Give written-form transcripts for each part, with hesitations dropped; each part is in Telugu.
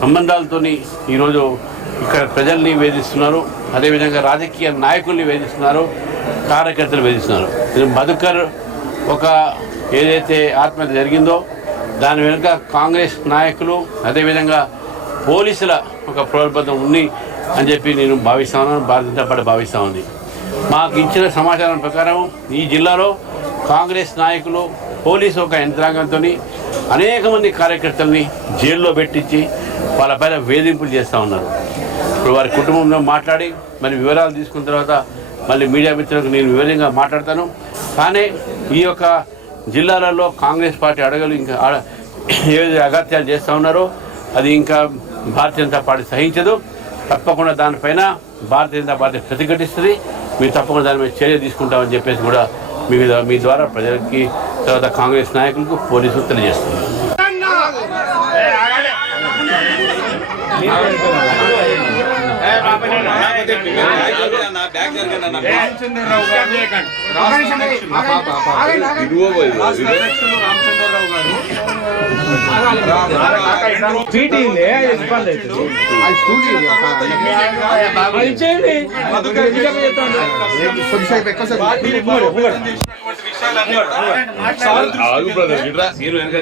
సంబంధాలతో ఈరోజు ఇక్కడ ప్రజల్ని వేధిస్తున్నారు, అదేవిధంగా రాజకీయ నాయకుల్ని వేధిస్తున్నారు, కార్యకర్తలు వేధిస్తున్నారు. మధుకర్ ఒక ఏదైతే ఆత్మహత్య జరిగిందో దాని వెనుక కాంగ్రెస్ నాయకులు అదేవిధంగా పోలీసుల ఒక ప్రోద్బలం ఉంది అని చెప్పి నేను భావిస్తాను, భారతీయ జనతా పార్టీ భావిస్తూ ఉంది. మాకు ఇచ్చిన సమాచారం ప్రకారం ఈ జిల్లాలో కాంగ్రెస్ నాయకులు పోలీసు ఒక యంత్రాంగంతో అనేక మంది కార్యకర్తల్ని జైల్లో పెట్టించి వాళ్ళపైన వేధింపులు చేస్తూ ఉన్నారు. ఇప్పుడు వారి కుటుంబంలో మాట్లాడి మరి వివరాలు తీసుకున్న తర్వాత మళ్ళీ మీడియా మిత్రులకు నేను వివరంగా మాట్లాడతాను. కానీ ఈ యొక్క జిల్లాలలో కాంగ్రెస్ పార్టీ అడగలు ఇంకా ఏదైతే అగత్యాలు చేస్తూ ఉన్నారో అది ఇంకా భారతీయ జనతా పార్టీ సహించదు. తప్పకుండా దానిపైన భారతీయ జనతా పార్టీ ప్రతిఘటిస్తుంది. మీరు తప్పకుండా దాని మీద చర్య తీసుకుంటామని చెప్పేసి కూడా మీ ద్వారా ప్రజలకి తర్వాత కాంగ్రెస్ నాయకులకు పోలీసులు తెలియజేస్తున్నారు.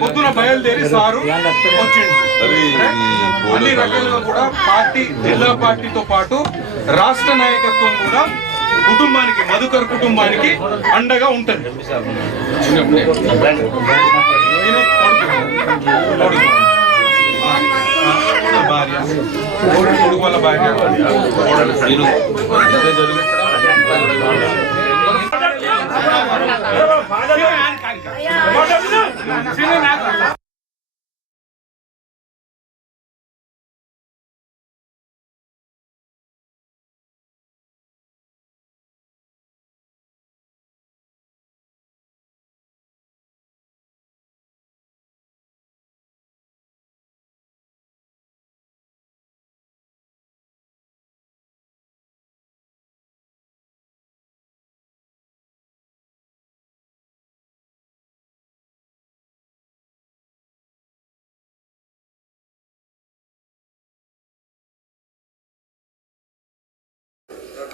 పొద్దున బయలుదేరి సారు అన్ని రకాలుగా కూడా పార్టీ జిల్లా పార్టీతో పాటు రాష్ట్ర నాయకత్వం కూడా కుటుంబానికి మధుకర్ కుటుంబానికి అండగా ఉంటుంది. కొడుకు వాళ్ళ భార్య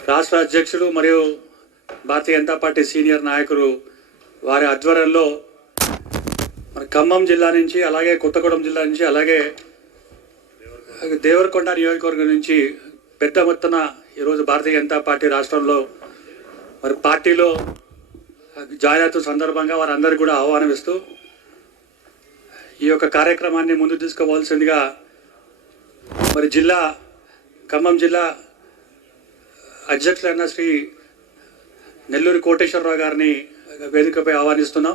రాష్ట్ర అధ్యక్షుడు మరియు భారతీయ జనతా పార్టీ సీనియర్ నాయకులు వారి ఆధ్వర్యంలో మన ఖమ్మం జిల్లా నుంచి అలాగే కొత్తగూడెం జిల్లా నుంచి అలాగే దేవరకొండ నియోజకవర్గం నుంచి పెద్ద మొత్తాన ఈరోజు భారతీయ జనతా పార్టీ రాష్ట్రంలో మరి పార్టీలో జాయిన్ సందర్భంగా వారందరికీ కూడా ఆహ్వానమిస్తూ ఈ యొక్క కార్యక్రమాన్ని ముందు తీసుకోవాల్సిందిగా మరి ఖమ్మం జిల్లా అధ్యక్షులైన శ్రీ నెల్లూరి కోటేశ్వరరావు గారిని వేదికపై ఆహ్వానిస్తున్నాం.